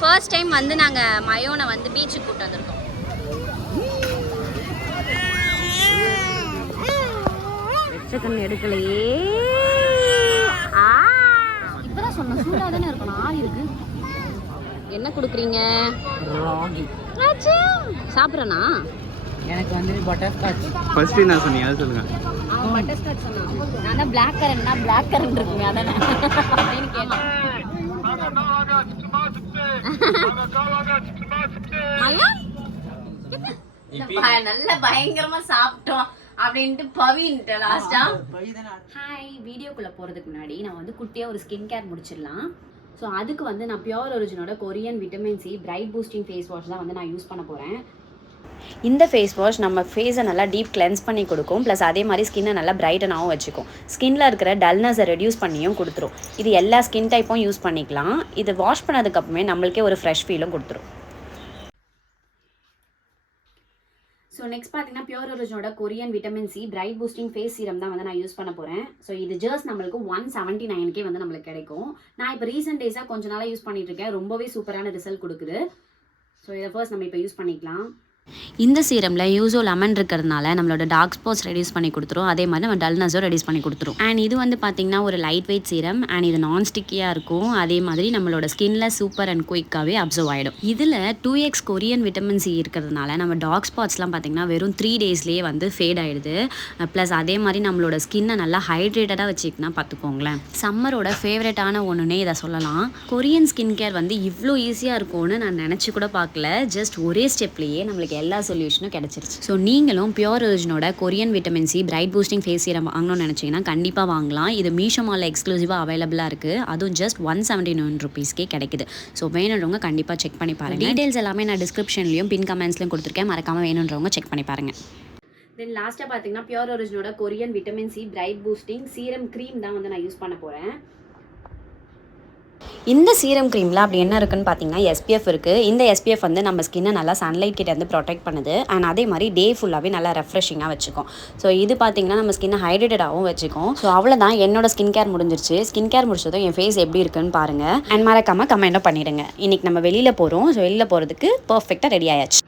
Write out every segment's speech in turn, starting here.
First time வந்து நாங்கள் மயோனை வந்து பீச்சுக்கு கூப்பிட்டு வந்திருக்கோம். வெச்சக்கண்ணு எடுக்கலையே. இப்பதான் சொன்ன சூடாக தானே இருக்கணும். ஆறி இருக்கு. என்ன கொடுக்குறீங்க? ராகி. சாப்பிட்றேனா? எனக்கு வந்து பட்டர்ஸ்காட்ச். ஃபர்ஸ்ட் என்ன சொன்னீங்க அது சொல்லுங்க. அவன் பட்டர்ஸ்காட்ச் சொன்னான். நான் தான் பிளாக் கரண்ட்னா பிளாக் கரண்ட் இருக்குமே அதானே அப்படின்னு கேட்டேன். நல்ல பயங்கரமா சாப்பிட்டோம் அப்படின்ட்டு பவின்ட்டு லாஸ்டா. ஹாய், வீடியோக்குள்ள போறதுக்கு முன்னாடி நான் வந்து குட்டியா ஒரு ஸ்கின் கேர் முடிச்சிடலாம். ஸோ அதுக்கு வந்து நான் பியூர் ஒரிஜினோட Korean vitamin C bright boosting face wash தான் வந்து நான் யூஸ் பண்ண போகிறேன். இந்த ஃபேஸ் வாஷ் நம்ம ஃபேஸை நல்லா டீப் கிளென்ஸ் பண்ணி கொடுக்கும். ப்ளஸ் அதே மாதிரி ஸ்கின்னை நல்லா பிரைட்டனாகவும் வச்சுக்கும். ஸ்கின்ல இருக்கிற டல்னஸை ரெடியூஸ் பண்ணியும் கொடுத்துரும். இது எல்லா ஸ்கின் டைப்பும் யூஸ் பண்ணிக்கலாம். இது வாஷ் பண்ணதுக்கப்புறமே நம்மளுக்கே ஒரு ஃப்ரெஷ் ஃபீலும் கொடுத்துரும். ஸோ நெக்ஸ்ட் பார்த்தீங்கன்னா பியூர் ஒரிஜினோட Korean vitamin C bright boosting face serum தான் வந்து நான் யூஸ் பண்ண போகிறேன். ஸோ இது ஜஸ்ட் நம்மளுக்கு 179 வந்து நம்மளுக்கு கிடைக்கும். நான் இப்போ ரீசெண்ட் டேஸாக கொஞ்ச நாளாக யூஸ் பண்ணிட்டு இருக்கேன். ரொம்பவே சூப்பரான ரிசல்ட் கொடுக்குது. ஸோ இதை ஃபர்ஸ்ட் நம்ம இப்போ யூஸ் பண்ணிக்கலாம். இந்த சீரமில் யூஸோ லெமன் இருக்கிறதுனால நம்மளோட டார்க் ஸ்பாட்ஸ் ரெடியூஸ் பண்ணி கொடுத்துரும். அதே மாதிரி நம்ம டல்னஸும் ரெடியூஸ் பண்ணி கொடுத்துரும். அண்ட் இது வந்து பார்த்திங்கன்னா ஒரு லைட் வெயிட் சீரம். அண்ட் இது நான் ஸ்டிக்கியாக இருக்கும். அதே மாதிரி நம்மளோட ஸ்கின்ல சூப்பர் அண்ட் குயிக்காகவே அப்சர்வ் ஆகிடும். இதில் 2x கொரியன் விட்டமின் சி இருக்கிறதுனால நம்ம டார்க் ஸ்பாட்ஸ்லாம் பார்த்திங்கன்னா வெறும் 3 டேஸ்லேயே வந்து ஃபேட் ஆகிடுது. ப்ளஸ் அதே மாதிரி நம்மளோட ஸ்கின்னை நல்லா ஹைட்ரேட்டடாக வச்சுக்கினா பார்த்துக்கோங்களேன். சம்மரோட ஃபேவரட்டான ஒன்றுனே இதை சொல்லலாம். கொரியன் ஸ்கின் கேர் வந்து இவ்வளோ ஈஸியாக இருக்கும்னு நான் நினச்சி கூட பார்க்கல. ஜஸ்ட் ஒரே ஸ்டெப்லேயே நம்மளுக்கு எல்லா சொல்யூஷனும் கிடைச்சிருச்சு. ஸோ நீங்களும் பியூர் ஒரிஜினோட Korean vitamin C bright boosting face serum வாங்கணும்னு நினச்சிங்கன்னா கண்டிப்பாக வாங்கலாம். இது மீஷோ மாலில் எக்ஸ்க்ளூசிவாக அவைலபிளாக இருக்குது. அதுவும் ஜஸ்ட் 179 rupeesக்கே கிடைக்குது. ஸோ வேணுன்றவங்க கண்டிப்பாக செக் பண்ணி பாருங்கள். டீட்டெயில்ஸ் எல்லாமே நான் டிஸ்கிரிப்ஷன்லையும் பின் கமெண்ட்ஸ்லையும் கொடுத்துருக்கேன். மறக்காமல் வேணுன்றவங்க செக் பண்ணி பாருங்கள். தென் லாஸ்ட்டாக பார்த்தீங்கன்னா பியூர் ஒரிஜினோட Korean vitamin C bright boosting serum cream தான் வந்து நான் யூஸ் பண்ண போகிறேன். இந்த சீரம் க்ரீமில் அப்படி என்ன இருக்குன்னு பார்த்தீங்கன்னா SPF இருக்குது. இந்த SPF வந்து நம்ம ஸ்கின்னை நல்லா சன்லைட் கிட்ட வந்து ப்ரொடெக்ட் பண்ணுது. அண்ட் அதே மாதிரி டே ஃபுல்லாகவே நல்லா ரெஃப்ரெஷிங்காக வச்சுக்கும். ஸோ இது பார்த்தீங்கன்னா நம்ம ஸ்கின்னை ஹைட்ரேட்டடாகவும் வச்சுக்கும். ஸோ அவ்வளோதான், என்னோட ஸ்கின் கேர் முடிஞ்சிருச்சு. ஸ்கின் கேர் முடிச்சதும் என் ஃபேஸ் எப்படி இருக்குன்னு பாருங்கள். அண்ட் மறக்காமல் கமெண்ட்டும் பண்ணிவிடுங்க. இன்றைக்கி நம்ம வெளியில் போகிறோம். ஸோ வெளியில் போகிறதுக்கு பர்ஃபெக்டாக ரெடி ஆயாச்சு.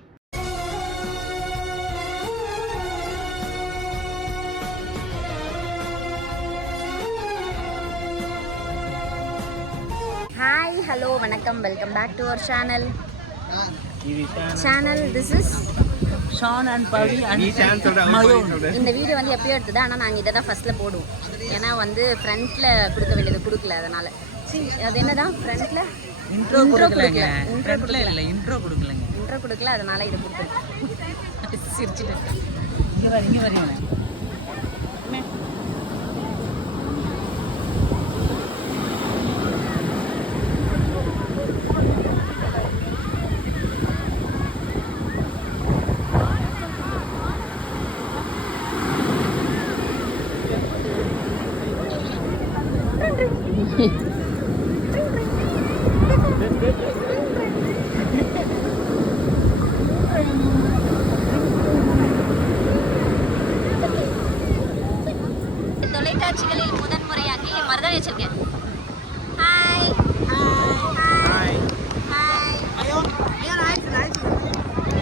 ஹாய், ஹலோ, வணக்கம், welcome back to our channel. This is Shaan and Pavi and இந்த வீடியோ வந்து எப்பயோ எடுத்தது. ஆனால் நாங்கள் இதை தான் ஃபர்ஸ்ட்டில் போடுவோம். ஏன்னா வந்து ஃப்ரண்ட்டில் கொடுக்க வேண்டியது கொடுக்கல. அதனால் அது என்னதான் ஃப்ரண்ட்டில் இன்ட்ரோ கொடுக்கலங்க. இன்ட்ரோ கொடுக்கல. அதனால் இதை கொடுத்துருக்கோம். சிரிச்சுட்டு இங்கே வரீங்க. தொலைக்காட்சிகளில் முதன்முறையாக என் மருதாணி வச்சிருக்கேன். ஹாய் ஹாய்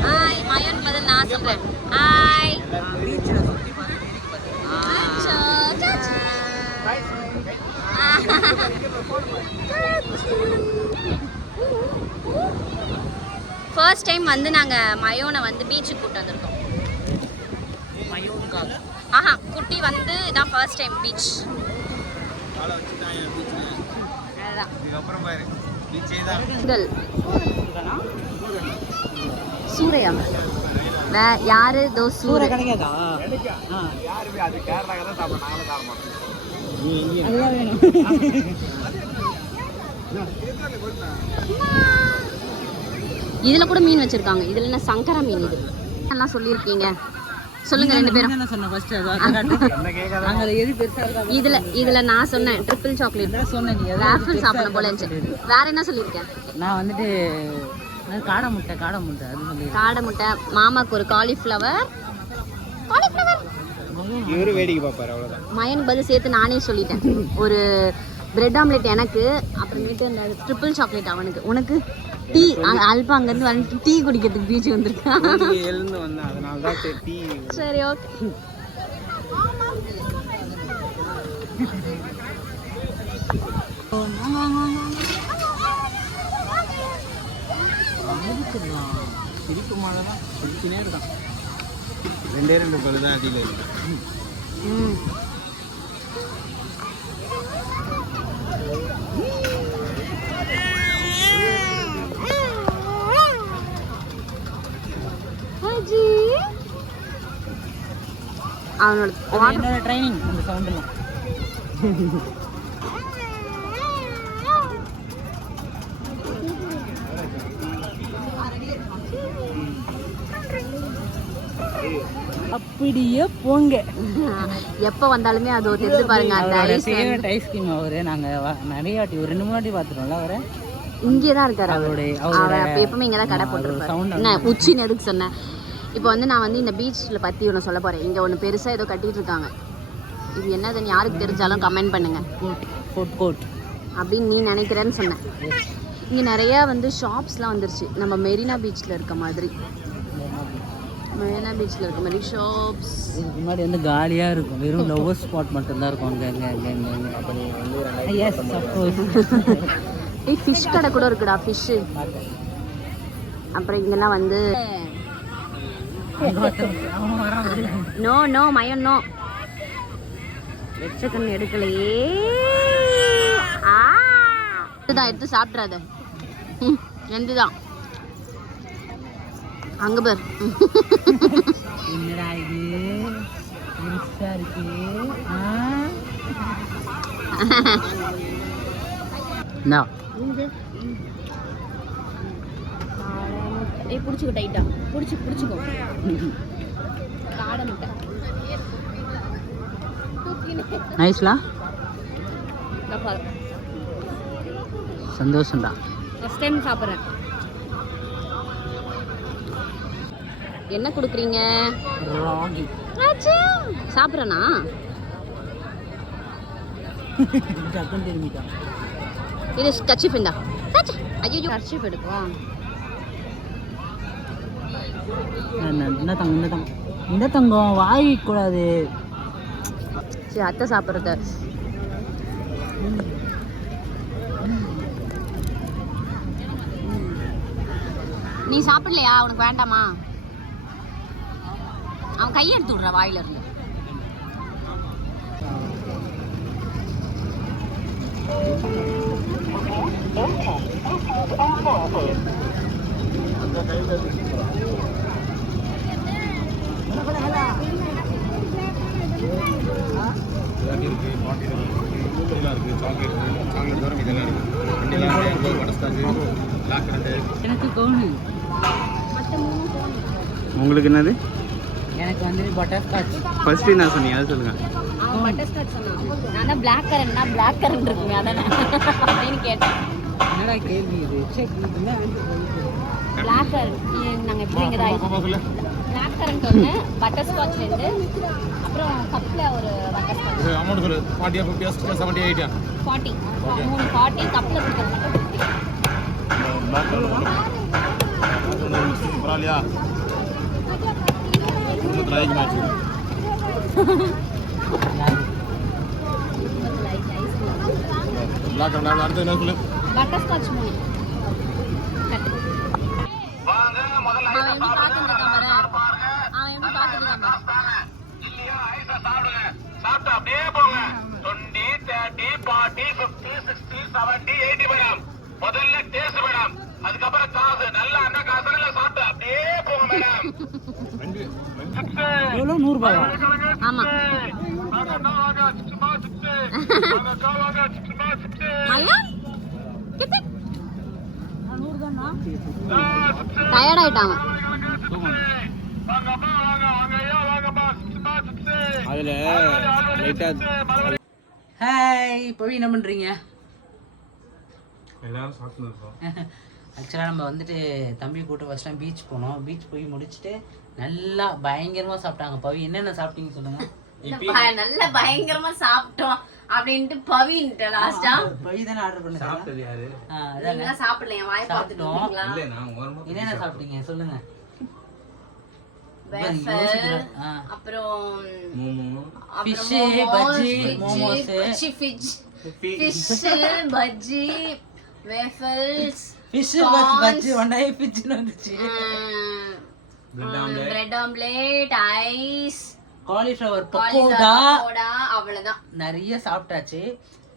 ஹாய் மயோன் பதில் நான் சொல்கிறேன். ஹாய் ஃபர்ஸ்ட் டைம் வந்து நாங்கள் மயோனை வந்து பீச்சுக்கு கூப்பிட்டு வந்திருக்கோம். குட்டி வந்து இதான் ஃபர்ஸ்ட் டைம் பீச். சூரையா யாரு? தோ சூரை இதுல கூட மீன் வச்சிருக்காங்க. இதுல என்ன சங்கரா மீன்? இது எல்லாம் சொல்லியிருக்கீங்க, சொல்லுங்க ரெண்டு பேரும். இதுல நான் சொன்னேன் ட்ரிபிள் சாக்லேட் ராஃபிள் சாப்பிடணும் போல இருந்துச்சு. வேற என்ன சொல்லியிருக்கேன்? நான் வந்துட்டு காடை முட்டை மாமாக்கு ஒரு காலிஃப்ளவர் இவரு வேடிக்கை பார்ப்பாரு அவ்வளோதான். மயனுக்கு பதில் சேர்த்து நானே சொல்லிட்டேன். ஒரு பிரெட் ஆம்லெட் எனக்கு, அப்புறமேட்டு அந்த ட்ரிபிள் சாக்லேட் அவனுக்கு. உனக்கு டீ அல்பா அங்கேருந்து வந்துட்டு டீ குடிக்கிறதுக்கு பீச் வந்துருக்கான். எழுந்து வந்தேன், அதனால தான் டீ. சரி ஓகே. சிரிப்பு மழை தான் சிரிச்சுனே இருக்கான். 2 பேர் தான் அடியில் இருக்கு. அவனோட ட்ரைனிங் அந்த சவுண்டெல்லாம். அப்படியே போங்க. எப்போ வந்தாலுமே அது ஒரு தெரிஞ்சு பாருங்க. அந்த ஐஸ்கிரீம் அவரு நாங்கள் நிறைய வாட்டி ஒரு 2 3 வாட்டி பார்த்துட்டோம்ல அவரை. இங்கே தான் இருக்காரு. அவர் எப்பவுமே இங்கே தான் கடை போட்டுருப்பாரு. என்ன உச்சின்னு எதுக்கு சொன்னேன்? இப்போ வந்து நான் வந்து இந்த பீச்சில் பற்றி ஒன்று சொல்ல போகிறேன். இங்கே ஒன்று பெருசாக ஏதோ கட்டிகிட்டு இருக்காங்க. இது என்னதுன்னு யாருக்கு தெரிஞ்சாலும் கமெண்ட் பண்ணுங்கள். ஃபுட் கோர்ட் அப்படின்னு நீ நினைக்கிறேன்னு சொன்னேன். இங்கே நிறையா வந்து ஷாப்ஸ்லாம் வந்துருச்சு. நம்ம மெரினா பீச்சில் இருக்க மாதிரி, மெரினா பீச்சில் இருக்க மாதிரி ஷாப்ஸ். இதுக்கு முன்னாடி வந்து காலியாக இருக்கும், வெறும் லவ்வர் ஸ்பாட் மட்டும்தான் இருக்கும் அங்கே அங்கே அங்கே அங்கே அங்கே. எஸ் சப்போஸ் ஃபிஷ் கடை கூட இருக்குடா, ஃபிஷ்ஷு. அப்புறம் இங்கெல்லாம் வந்து நோ நோ மயம் நோ, வெச்ச கண்ணு எடுக்கலையே. இதுதான் எடுத்து சாப்பிட்றாத. எந்துதான் அங்க பேர். என்னடா இது பெருசா இருக்கு. ஏய் பிடிச்சிக்கோ, டைட்டா பிடிச்சிக்கோ. காடை முட்டை நைஸ்லா, சந்தோஷம்டா. ஃபர்ஸ்ட் டைம் சாப்பிட்றேன். என்ன கொடுக்குறீங்க? ராகி சாப்பிட்றேனா? டக்குன்னு திரும்பிட்டான். இது கர்ச்சீஃப் இந்தா. ஐயோ கர்ச்சீஃப் எடுக்கும். இந்த தங்கம் வாய் கூடாது. சரி அத்தை சாப்பிட்றது. நீ சாப்பிடலையா? உனக்கு வேண்டாமா? அவன் கையை எடுத்து விடுற வாயில இருந்து. எனக்கு கோனு. உங்களுக்கு என்னது? எனக்கு வந்து பட்டர்ஸ்காட்ச். ஃபர்ஸ்ட் என்ன சொன்னீங்க அது சொல்லுங்க. அவன் பட்டர்ஸ்காட்ச் சொன்னான். நான் பிளாக் கரண்ட்னா பிளாக் கரண்ட் இருக்குமே அதானே அப்படின்னு கேட்டேன். என்னடா கேள்வி இது? செக் பண்ணா பிளாக் கரண்ட் நாங்கள் எப்படி இங்கே தான் பிளாக் கரண்ட் ஒன்று, பட்டர்ஸ்காட்ச் 2, அப்புறம் கப்பில் ஒரு பட்டர்ஸ்காட்ச். அமௌண்ட் சொல்லு. 40 50 70 80 40 3 40 கப்பில் கொடுக்குறது மட்டும் 50. பரவாயில்லையா? Trying match. பிளாக் கரண்ட் அடுத்து என்ன சொல்லு? பட்டர்ஸ்காட்ச் 3. அவன் எப்படி பார்த்துட்டு இருக்கான் பாரு. அவன் எப்படி பார்த்துட்டு இருக்கான் பாரு. இல்லையா ஐஸா சாப்பிடுங்க. சாப்பிட்டு அப்படியே போங்க. 20 30 40 50 60 70 80 மேடம். முதல்ல டேஸ்ட் மேடம், அதுக்கப்புறம் காசு. நல்ல அண்ணா காசுல சாப்பிட்டு அப்படியே போங்க மேடம். எவ்வளோ? 100 ரூபாயா? ஆமா. டயர்ட் ஆயிட்டான் அதில் லைட்டாக. ஹாய், இப்போ என்ன பண்ணுறீங்க? எல்லாரும் சாப்பிட்டு இருக்கோம். ஆக்சுவலாக நம்ம வந்துட்டு தம்பி கூட்ட ஃபஸ்ட் டைம் பீச் போனோம். பீச் போய் முடிச்சுட்டு நல்லா பயங்கரமாக சாப்பிட்டாங்க. பவி என்னென்ன சாப்பிட்டீங்க சொல்லுங்கள். நல்ல பயங்கரமா சாப்பிட்டோம் அப்படின்ட்டு பவின்ட்டு லாஸ்டா பவி தானே ஆர்டர் பண்ண சாப்பிட்டது யாரு? நீங்க சாப்பிடல என் வாய் பார்த்துட்டு சாப்பிட்டோம். இருக்கீங்களா? இல்ல, நான் ஓரமா என்னென்ன சாப்பிட்டீங்க சொல்லுங்க. வேஃபல், யோசிக்கிறேன். அப்புறம் momo, Fish, bajji, momos. Fish bajji waffles fish Prawns. Bajji ஒன்னாயே ஃபிஷ்னு வந்துச்சு. Bread omelette, bread omelette ice cauliflower pakoda அவ்வளவுதான். நிறைய சாப்பிட்டாச்சு.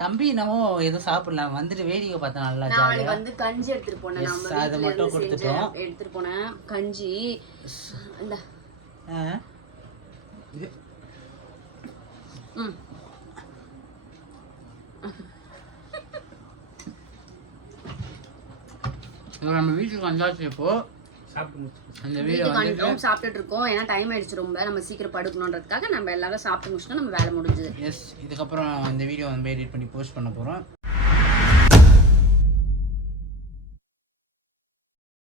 தம்பி நம்ம எதுவும் சாப்பிடலாம் வந்துட்டு வேடிக்கை பார்த்தா நல்லா நாளைக்கு ஜாலியா. வந்து கஞ்சி எடுத்துட்டு போனேன். Yes, நம்ம அதை வீட்ல மட்டும் இருந்து செஞ்ச கொடுத்துட்டோம். எடுத்துட்டு போனேன் கஞ்சி. இந்த ம் நம்ம வீட்டுக்கு வந்தாச்சு. இப்போ அந்த வீடியோ வீட்டுக்கு வந்து வந்துட்டோம், சாப்பிட்டுட்டு இருக்கோம். ஏன்னா டைம் ஆயிடுச்சு ரொம்ப, நம்ம சீக்கிரம் படுக்கணுன்றதுக்காக நம்ம எல்லாரும் சாப்பிட்டு முடிச்சுட்டோம். நம்ம வேலை முடிஞ்சது. எஸ் இதுக்கப்புறம் இந்த வீடியோ வந்து எடிட் பண்ணி போஸ்ட் பண்ண போகிறோம்.